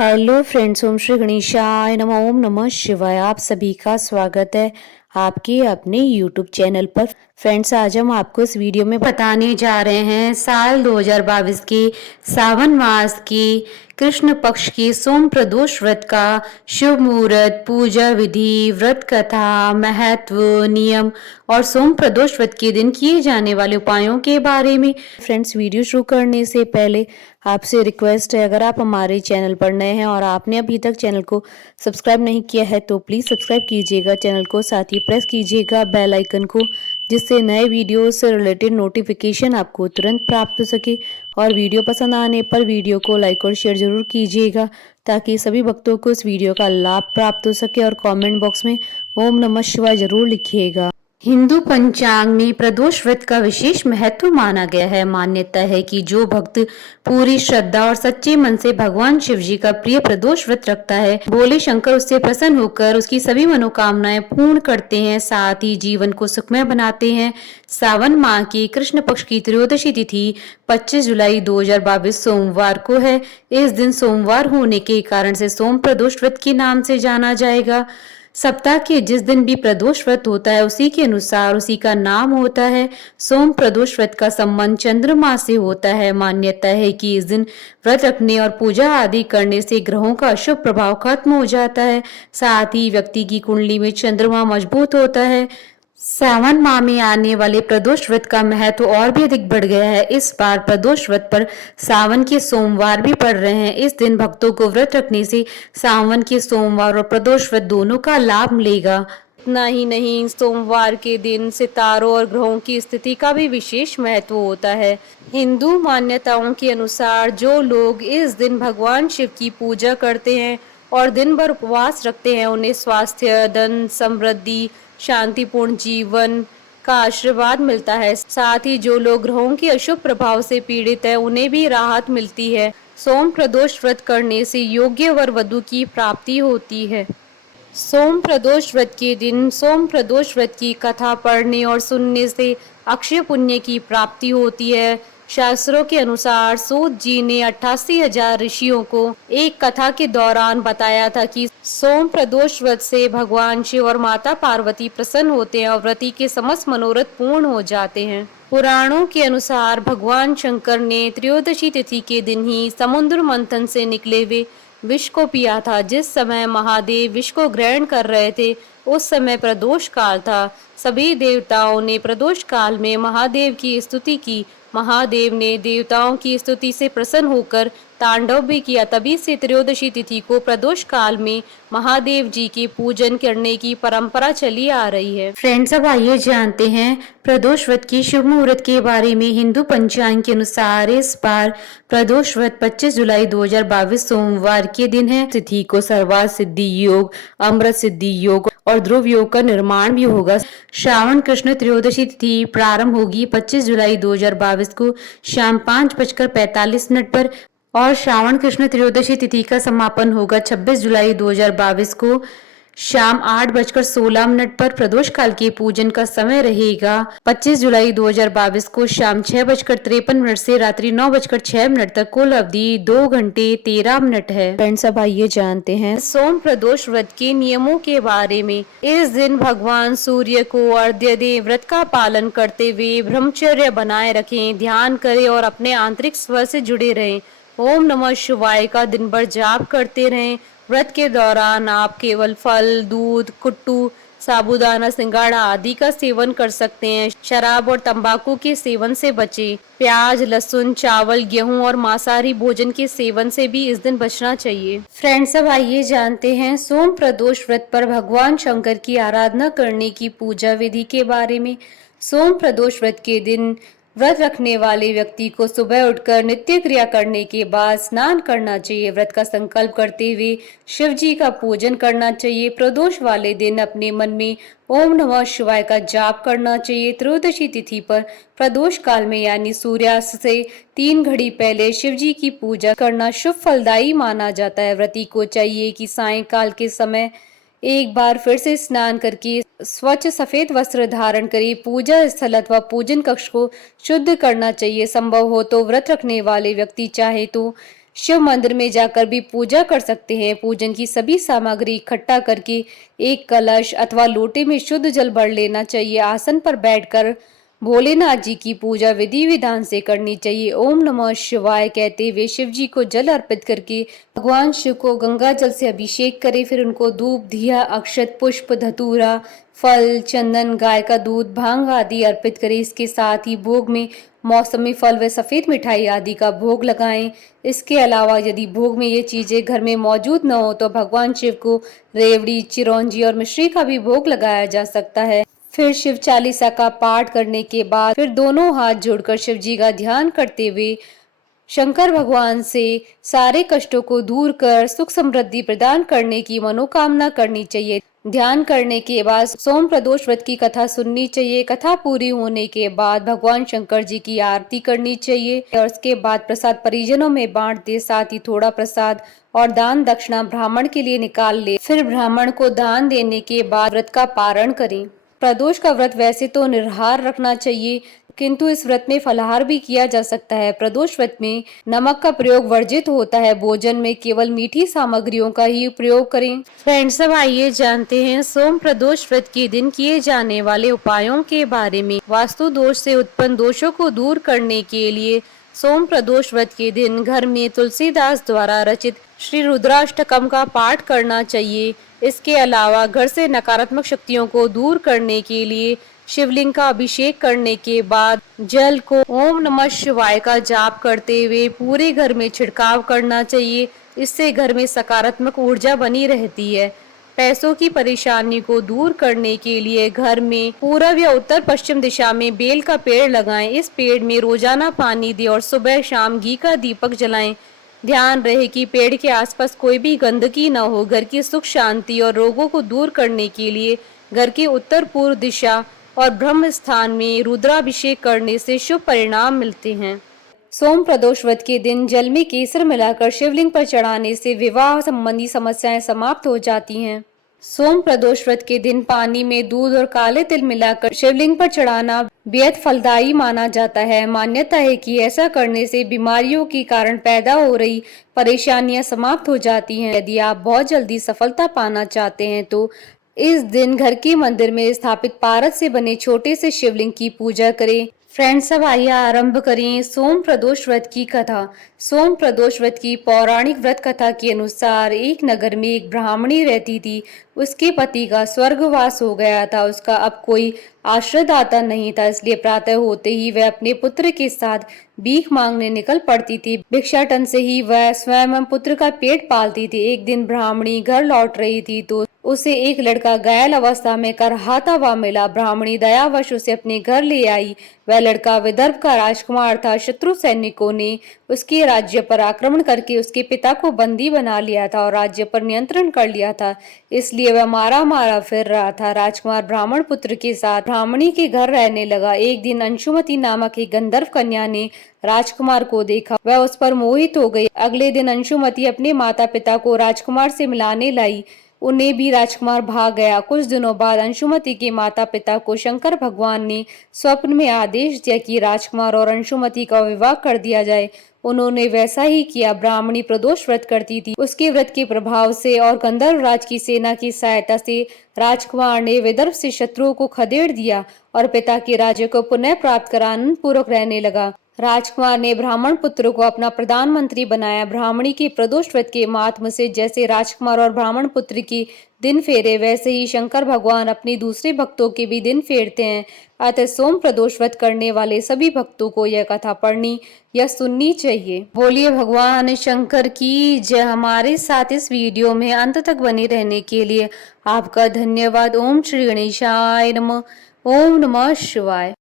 Hello friends, ओम श्री गणेशाय नमः। ओम नमः शिवाय। आप सभी का स्वागत है आपके अपने यूट्यूब चैनल पर। फ्रेंड्स, आज हम आपको इस वीडियो में बताने जा रहे हैं साल 2022 के सावन मास की कृष्ण पक्ष की सोम प्रदोष व्रत का शुभ मुहूर्त, पूजा विधि, व्रत कथा, महत्व, नियम और सोम प्रदोष व्रत के दिन किए जाने वाले उपायों के बारे में। फ्रेंड्स, वीडियो शुरू करने से पहले आपसे रिक्वेस्ट है, अगर आप हमारे चैनल पर नए हैं और आपने अभी तक चैनल को सब्सक्राइब नहीं किया है तो प्लीज़ सब्सक्राइब कीजिएगा चैनल को, साथ ही प्रेस कीजिएगा बेल आइकन को, जिससे नए वीडियो से रिलेटेड नोटिफिकेशन आपको तुरंत प्राप्त हो सके। और वीडियो पसंद आने पर वीडियो को लाइक और शेयर जरूर कीजिएगा ताकि सभी भक्तों को इस वीडियो का लाभ प्राप्त हो सके। और कमेंट बॉक्स में ओम नमः शिवाय जरूर लिखिएगा। हिंदू पंचांग में प्रदोष व्रत का विशेष महत्व माना गया है। मान्यता है कि जो भक्त पूरी श्रद्धा और सच्चे मन से भगवान शिव जी का प्रिय प्रदोष व्रत रखता है, भोले शंकर उससे प्रसन्न होकर उसकी सभी मनोकामनाएं पूर्ण करते हैं, साथ ही जीवन को सुखमय बनाते हैं। सावन माह की कृष्ण पक्ष की त्रयोदशी तिथि 25 जुलाई 2022 सोमवार को है। इस दिन सोमवार होने के कारण से सोम प्रदोष व्रत के नाम से जाना जाएगा। सप्ताह के जिस दिन भी प्रदोष व्रत होता है उसी के अनुसार उसी का नाम होता है। सोम प्रदोष व्रत का संबंध चंद्रमा से होता है। मान्यता है कि इस दिन व्रत रखने और पूजा आदि करने से ग्रहों का अशुभ प्रभाव खत्म हो जाता है, साथ ही व्यक्ति की कुंडली में चंद्रमा मजबूत होता है। सावन माह में आने वाले प्रदोष व्रत का महत्व और भी अधिक बढ़ गया है। इस बार प्रदोष व्रत पर सावन के सोमवार भी पड़ रहे हैं। इस दिन भक्तों को व्रत रखने से सावन के सोमवार और प्रदोष व्रत दोनों का लाभ मिलेगा। इतना ही नहीं, सोमवार के दिन सितारों और ग्रहों की स्थिति का भी विशेष महत्व होता है। हिंदू मान्यताओं के अनुसार जो लोग इस दिन भगवान शिव की पूजा करते हैं और दिन भर उपवास रखते हैं, उन्हें स्वास्थ्य, धन, समृद्धि, शांतिपूर्ण जीवन का आशीर्वाद मिलता है। साथ ही जो लोग ग्रहों के अशुभ प्रभाव से पीड़ित है, उन्हें भी राहत मिलती है। सोम प्रदोष व्रत करने से योग्य वर वधु की प्राप्ति होती है। सोम प्रदोष व्रत के दिन सोम प्रदोष व्रत की कथा पढ़ने और सुनने से अक्षय पुण्य की प्राप्ति होती है। शास्त्रों के अनुसार सूत जी ने 88,000 ऋषियों को एक कथा के दौरान बताया था कि सोम प्रदोष व्रत से भगवान शिव और माता पार्वती प्रसन्न होते हैं और व्रती के समस्त मनोरथ पूर्ण हो जाते हैं। पुराणों के अनुसार भगवान शंकर ने त्रयोदशी तिथि के दिन ही समुद्र मंथन से निकले हुए विष को पिया था। जिस समय महादेव विष को ग्रहण कर रहे थे उस समय प्रदोष काल था। सभी देवताओं ने प्रदोष काल में महादेव की स्तुति की। महादेव ने देवताओं की स्तुति से प्रसन्न होकर तांडव भी किया। तभी से त्रयोदशी तिथि को प्रदोष काल में महादेव जी के पूजन करने की परंपरा चली आ रही है। फ्रेंड्स, अब आइए जानते हैं प्रदोष व्रत की शुभ मुहूर्त के बारे में। हिंदू पंचांग के अनुसार इस बार प्रदोष व्रत 25 जुलाई 2022 सोमवार के दिन है। तिथि को सर्वार्थ सिद्धि योग, अमृत सिद्धि योग और ध्रुव योग का निर्माण भी होगा। श्रावण कृष्ण त्रयोदशी तिथि प्रारंभ होगी 25 जुलाई 2022 को शाम 5:45 पर और श्रावण कृष्ण त्रयोदशी तिथि का समापन होगा 26 जुलाई 2022 को शाम 8:16 पर। प्रदोष काल के पूजन का समय रहेगा 25 जुलाई 2022 को शाम 6:53 से रात्रि 9:06 तक। कुल अवधि 2 घंटे 13 मिनट है। फ्रेंड्स, अब आइए जानते हैं सोम प्रदोष व्रत के नियमों के बारे में। इस दिन भगवान सूर्य को अर्घ्य दें, व्रत का पालन करते हुए ब्रह्मचर्य बनाए रखें, ध्यान करें और अपने आंतरिक स्वर से जुड़े रहें। ओम नमः शिवाय का दिन भर जाप करते रहें। व्रत के दौरान आप केवल फल, दूध, कुट्टू, साबूदाना, सिंगाड़ा आदि का सेवन कर सकते हैं। शराब और तंबाकू के सेवन से बचें। प्याज, लहसुन, चावल, गेहूं और मांसाहारी भोजन के सेवन से भी इस दिन बचना चाहिए। फ्रेंड्स, अब आइए जानते हैं सोम प्रदोष व्रत पर भगवान शंकर की आराधना करने की पूजा विधि के बारे में। सोम प्रदोष व्रत के दिन व्रत रखने वाले व्यक्ति को सुबह उठकर नित्य क्रिया करने के बाद स्नान करना चाहिए। व्रत का संकल्प करते हुए शिव जी का पूजन करना चाहिए। प्रदोष वाले दिन अपने मन में ओम नमः शिवाय का जाप करना चाहिए। त्रयोदशी तिथि पर प्रदोष काल में यानी सूर्यास्त से 3 घड़ी पहले शिव जी की पूजा करना शुभ फलदायी माना जाता है। व्रती को चाहिए कि सायंकाल के समय एक बार फिर से स्नान करके स्वच्छ सफेद वस्त्र धारण करें। पूजा स्थल अथवा पूजन कक्ष को शुद्ध करना चाहिए। संभव हो तो व्रत रखने वाले व्यक्ति चाहे तो शिव मंदिर में जाकर भी पूजा कर सकते हैं। पूजन की सभी सामग्री इकट्ठा करके एक कलश अथवा लोटे में शुद्ध जल भर लेना चाहिए। आसन पर बैठकर भोलेनाथ जी की पूजा विधि विधान से करनी चाहिए। ओम नमः शिवाय कहते हुए शिव जी को जल अर्पित करके भगवान शिव को गंगा जल से अभिषेक करें। फिर उनको धूप, दिया, अक्षत, पुष्प, धतूरा, फल, चंदन, गाय का दूध, भांग आदि अर्पित करें। इसके साथ ही भोग में मौसमी फल व सफेद मिठाई आदि का भोग लगाएं। इसके अलावा यदि भोग में ये चीजें घर में मौजूद न हो तो भगवान शिव को रेवड़ी, चिरौंजी और मिश्री का भी भोग लगाया जा सकता है। फिर शिव चालीसा का पाठ करने के बाद फिर दोनों हाथ जोड़कर शिव जी का ध्यान करते हुए शंकर भगवान से सारे कष्टों को दूर कर सुख समृद्धि प्रदान करने की मनोकामना करनी चाहिए। ध्यान करने के बाद सोम प्रदोष व्रत की कथा सुननी चाहिए। कथा पूरी होने के बाद भगवान शंकर जी की आरती करनी चाहिए और उसके बाद प्रसाद परिजनों में बांट दे। साथ ही थोड़ा प्रसाद और दान दक्षिणा ब्राह्मण के लिए निकाल ले। फिर ब्राह्मण को दान देने के बाद व्रत का पारण करें। प्रदोष का व्रत वैसे तो निराहार रखना चाहिए, किंतु इस व्रत में फलाहार भी किया जा सकता है। प्रदोष व्रत में नमक का प्रयोग वर्जित होता है। भोजन में केवल मीठी सामग्रियों का ही प्रयोग करें। फ्रेंड्स, अब आइए जानते हैं सोम प्रदोष व्रत के दिन किए जाने वाले उपायों के बारे में। वास्तु दोष से उत्पन्न दोषों को दूर करने के लिए सोम प्रदोष व्रत के दिन घर में तुलसीदास द्वारा रचित श्री रुद्राष्टकम का पाठ करना चाहिए। इसके अलावा घर से नकारात्मक शक्तियों को दूर करने के लिए शिवलिंग का अभिषेक करने के बाद जल को ओम नमः शिवाय का जाप करते हुए पूरे घर में छिड़काव करना चाहिए। इससे घर में सकारात्मक ऊर्जा बनी रहती है। पैसों की परेशानी को दूर करने के लिए घर में पूर्व या उत्तर पश्चिम दिशा में बेल का पेड़ लगाएं। इस पेड़ में रोजाना पानी दें और सुबह शाम घी का दीपक जलाएं। ध्यान रहे कि पेड़ के आसपास कोई भी गंदगी न हो। घर की सुख शांति और रोगों को दूर करने के लिए घर के उत्तर पूर्व दिशा और ब्रह्म स्थान में रुद्राभिषेक करने से शुभ परिणाम मिलते हैं। सोम प्रदोष व्रत के दिन जल में केसर मिलाकर शिवलिंग पर चढ़ाने से विवाह संबंधी समस्याएं समाप्त हो जाती हैं। सोम प्रदोष व्रत के दिन पानी में दूध और काले तिल मिलाकर शिवलिंग पर चढ़ाना बेहद फलदायी माना जाता है। मान्यता है कि ऐसा करने से बीमारियों के कारण पैदा हो रही परेशानियां समाप्त हो जाती हैं। यदि आप बहुत जल्दी सफलता पाना चाहते हैं तो इस दिन घर के मंदिर में स्थापित पारद से बने छोटे से शिवलिंग की पूजा करें। फ्रेंड्स, अब आइए आरंभ करें सोम प्रदोष व्रत की कथा। सोम प्रदोष व्रत की पौराणिक व्रत कथा के अनुसार एक नगर में एक ब्राह्मणी रहती थी। उसके पति का स्वर्गवास हो गया था। उसका अब कोई आश्रयदाता नहीं था, इसलिए प्रातः होते ही वह अपने पुत्र के साथ भीख मांगने निकल पड़ती थी। भिक्षाटन से ही वह स्वयं पुत्र का पेट पालती थी। एक दिन ब्राह्मणी घर लौट रही थी तो उसे एक लड़का घायल अवस्था में करहाता हुआ मिला। ब्राह्मणी दयावश उसे अपने घर ले आई। वह लड़का विदर्भ का राजकुमार था। शत्रु सैनिकों ने उसके राज्य पर आक्रमण करके उसके पिता को बंदी बना लिया था और राज्य पर नियंत्रण कर लिया था, इसलिए वह मारा मारा फिर रहा था। राजकुमार ब्राह्मण पुत्र के साथ ब्राह्मणी के घर रहने लगा। एक दिन अंशुमति नामक एक गंधर्व कन्या ने राजकुमार को देखा। वह उस पर मोहित हो गई। अगले दिन अंशुमति अपने माता पिता को राजकुमार से मिलाने लाई। उन्हें भी राजकुमार भाग गया। कुछ दिनों बाद अंशुमति के माता पिता को शंकर भगवान ने स्वप्न में आदेश दिया कि राजकुमार और अंशुमति का विवाह कर दिया जाए। उन्होंने वैसा ही किया। ब्राह्मणी प्रदोष व्रत करती थी। उसके व्रत के प्रभाव से और गंधर्व राज की सेना की सहायता से राजकुमार ने विदर्भ से शत्रुओं को खदेड़ दिया और पिता के राज्य को पुनः प्राप्त कर आनंद पूर्वक रहने लगा। राजकुमार ने ब्राह्मण पुत्र को अपना प्रधानमंत्री बनाया। ब्राह्मणी के प्रदोष व्रत के महात्म से जैसे राजकुमार और ब्राह्मण पुत्र की दिन फेरे, वैसे ही शंकर भगवान अपने दूसरे भक्तों के भी दिन फेरते हैं। अतः सोम प्रदोष व्रत करने वाले सभी भक्तों को यह कथा पढ़नी या सुननी चाहिए। बोलिए भगवान शंकर की जय। हमारे साथ इस वीडियो में अंत तक बने रहने के लिए आपका धन्यवाद। ओम श्री गणेशाय नमः। ओम नमः शिवाय।